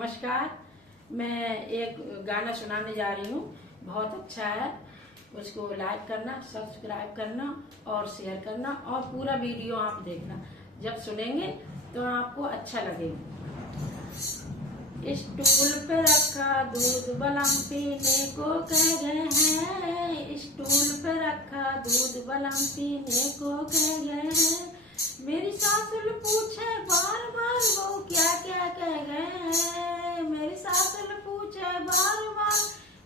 नमस्कार। मैं एक गाना सुनाने जा रही हूँ, बहुत अच्छा है। उसको लाइक करना, सब्सक्राइब करना और शेयर करना और पूरा वीडियो आप देखना। जब सुनेंगे तो आपको अच्छा लगेगा। स्टूल पे रखा दूध बलम पीने को कह गए हैं। स्टूल पे रखा दूध बलम पीने को कह गए हैं। मेरी सासुल पूछे बार बार वो क्या क्या कह गए हैं। मेरी सासुल पूछे बार बार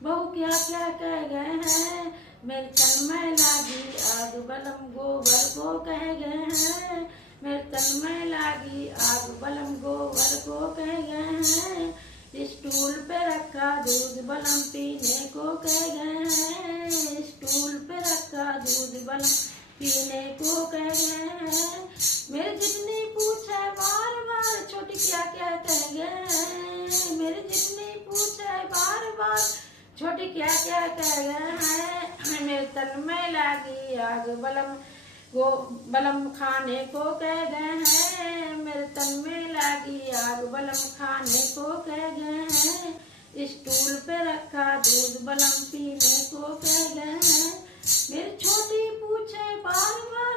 बहू क्या क्या कह गए हैं। मेरे तन में लागी आग बलम गोबर को कह गए हैं। मेरे तन में लागी आग बलम गोबर को कह गए हैं। स्टूल पे रखा दूध बलम पीने को कह गए हैं। स्टूल पे रखा दूध बलम पीने को कह गए हैं। मेरे जितनी पूछे बार बार छोटी क्या क्या कह गए हैं। मेरे जितनी पूछे बार बार छोटी क्या क्या कह गए हैं। मेरे तन में लागी आग बलम खाने को कह गए हैं। मेरे तन में लागी आग बलम खाने को कह गए हैं। स्टूल पे रखा दूध बलम पीने को कह गए हैं। मेरी छोटी पूछे बार बार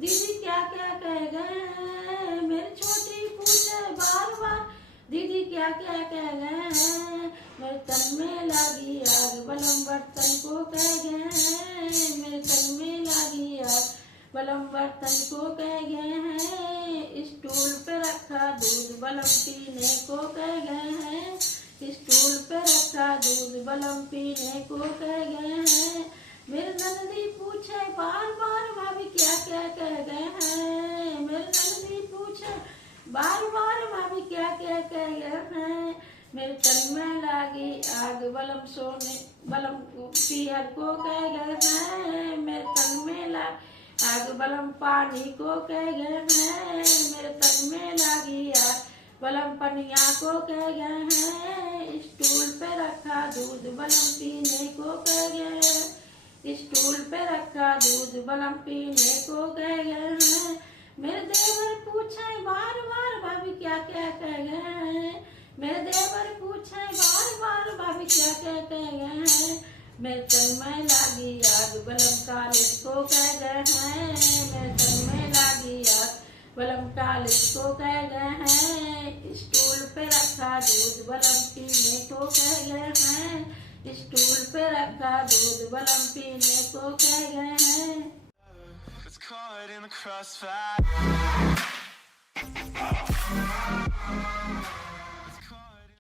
दीदी क्या क्या कह गए हैं। मेरी छोटी पूछे बार बार दीदी क्या क्या कह गए हैं। मेरे तन में लागी आग बलम बर्तन को कह गए हैं। मेरे तन में लागी आग बलम बर्तन को कह गए हैं। स्टूल पे रखा दूध बलम पीने को कह गए हैं। स्टूल पे रखा दूध बलम पीने को कह गए हैं। मेरे नंदी पूछे बार बार भाभी क्या क्या कह गए हैं। मेरे नंदी पूछे बार बार भाभी क्या क्या कह गए हैं। मेरे तन में लागी आग बलम सोने बलम पीहर को कह गए हैं। मेरे तन में लागी आग बलम पानी को कह गए हैं। मेरे तन में लागी आग बलम पनिया को कह गए हैं। स्टूल पे रखा दूध बलम पीने को कह गए हैं। स्टूल पे रखा दूध बलम पीने को कह गए हैं। मेरे देवर पूछे बार बार भाभी क्या क्या कह गए हैं। मेरे देवर पूछे बार बार भाभी क्या क्या कह गए हैं। मेरे तन में लागी आग बलम कालिज को कह गए हैं। मेरे तन में लागी आग बलम कालिज को कह गए हैं। स्टूल पे रखा दूध बलम पीने को कह गए हैं। स्टूल पे रखा दूध बलम पीने को कह गए हैं। It's caught in the crossfire.